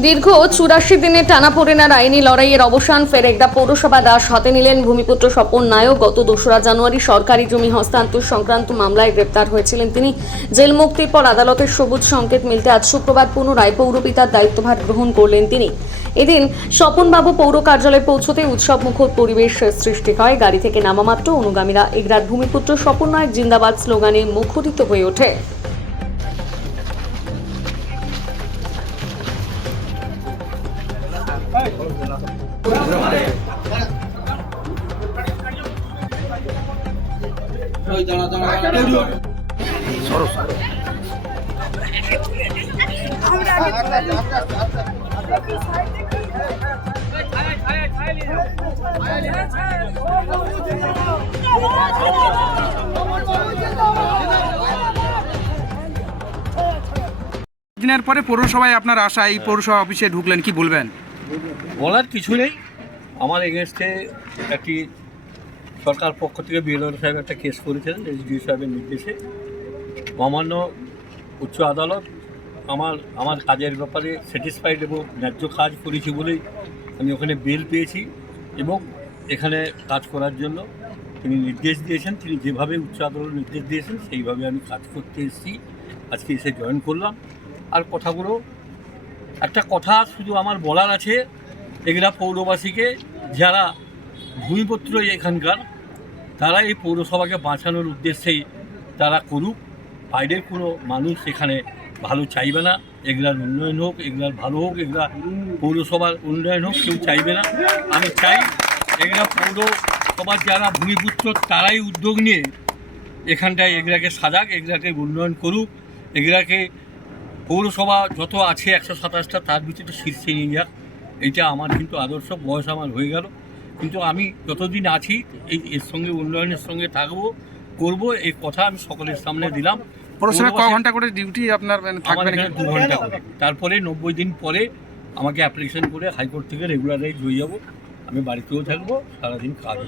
দীর্ঘ 84 দিনের টানাপোড়েনার আইনি লড়াইয়ের অবসান ফের এগরা পৌরসভা দাস হাতে নিলেন ভূমিপুত্র স্বপন নায়ক। গত 2রা জানুয়ারি সরকারি জমি হস্তান্তর সংক্রান্ত মামলায় গ্রেপ্তার হয়েছিলেন তিনি। জেল মুক্তির পর আদালতের সবুজ সংকেত মিলতে আজ শুক্রবার পুনরায় পৌরপিতার দায়িত্বভার গ্রহণ করলেন তিনি। এদিন স্বপনবাবু পৌর কার্যালয়ে পৌঁছতে উৎসব মুখর পরিবেশ সৃষ্টি হয়। গাড়ি থেকে নামা মাত্র অনুগামীরা এগরার ভূমিপুত্র স্বপন নায়ক জিন্দাবাদ স্লোগানে মুখরিত হয়ে ওঠে। দিনের পরে পৌরসভায় আপনার আশা, এই পৌরসভা অফিসে ঢুকলেন, কি বলবেন? বলার কিছু নেই। আমার এগেনস্টে একটি সরকার পক্ষ থেকে বিএলআর সাহেব একটা কেস করেছিলেন এসডিও সাহেবের নির্দেশে। মহামান্য উচ্চ আদালত আমার কাজের ব্যাপারে স্যাটিসফাইড এবং ন্যায্য কাজ করেছি বলেই আমি ওখানে বেল পেয়েছি এবং এখানে কাজ করার জন্য তিনি নির্দেশ দিয়েছেন। তিনি যেভাবে উচ্চ আদালত নির্দেশ দিয়েছেন সেইভাবে আমি কাজ করতে এসেছি। আজকে এসে জয়েন করলাম। আর কথাগুলো একটা কথা শুধু আমার বলার আছে, এগুলা পৌরবাসীকে, যারা ভূমিপুত্র এখানকার, তারা এই পৌরসভাকে বাঁচানোর উদ্দেশ্যেই তারা করুক। বাইরের কোনো মানুষ এখানে ভালো চাইবে না। এগুলার উন্নয়ন হোক, এগুলার ভালো হোক, এগুলা পৌরসভার উন্নয়ন হোক, কেউ চাইবে না। আমি চাই এগুলা পৌরসভার যারা ভূমিপুত্র তারাই উদ্যোগ নিয়ে এখানটায় এগুলাকে সাজাক, এগুলাকে উন্নয়ন করুক, এগুলাকে পৌরসভা যত আছে 127টা তার ভিতরে শীর্ষে নিয়ে যাক। এইটা আমার কিন্তু আদর্শ। বয়স আমার হয়ে গেল, কিন্তু আমি যতদিন আছি এর সঙ্গে উন্নয়নের সঙ্গে থাকবো, করব, এই কথা আমি সকলের সামনে দিলাম। পৌরসভায় ক ঘন্টা করে ডিউটি আপনার থাকবেন? 2 ঘন্টা করে। তারপরে 90 দিন পরে আমাকে অ্যাপ্লিকেশন করে হাইকোর্ট থেকে রেগুলারাইজ হয়ে যাব। আমি বাড়িতেও থাকবো, সারাদিন কাজ।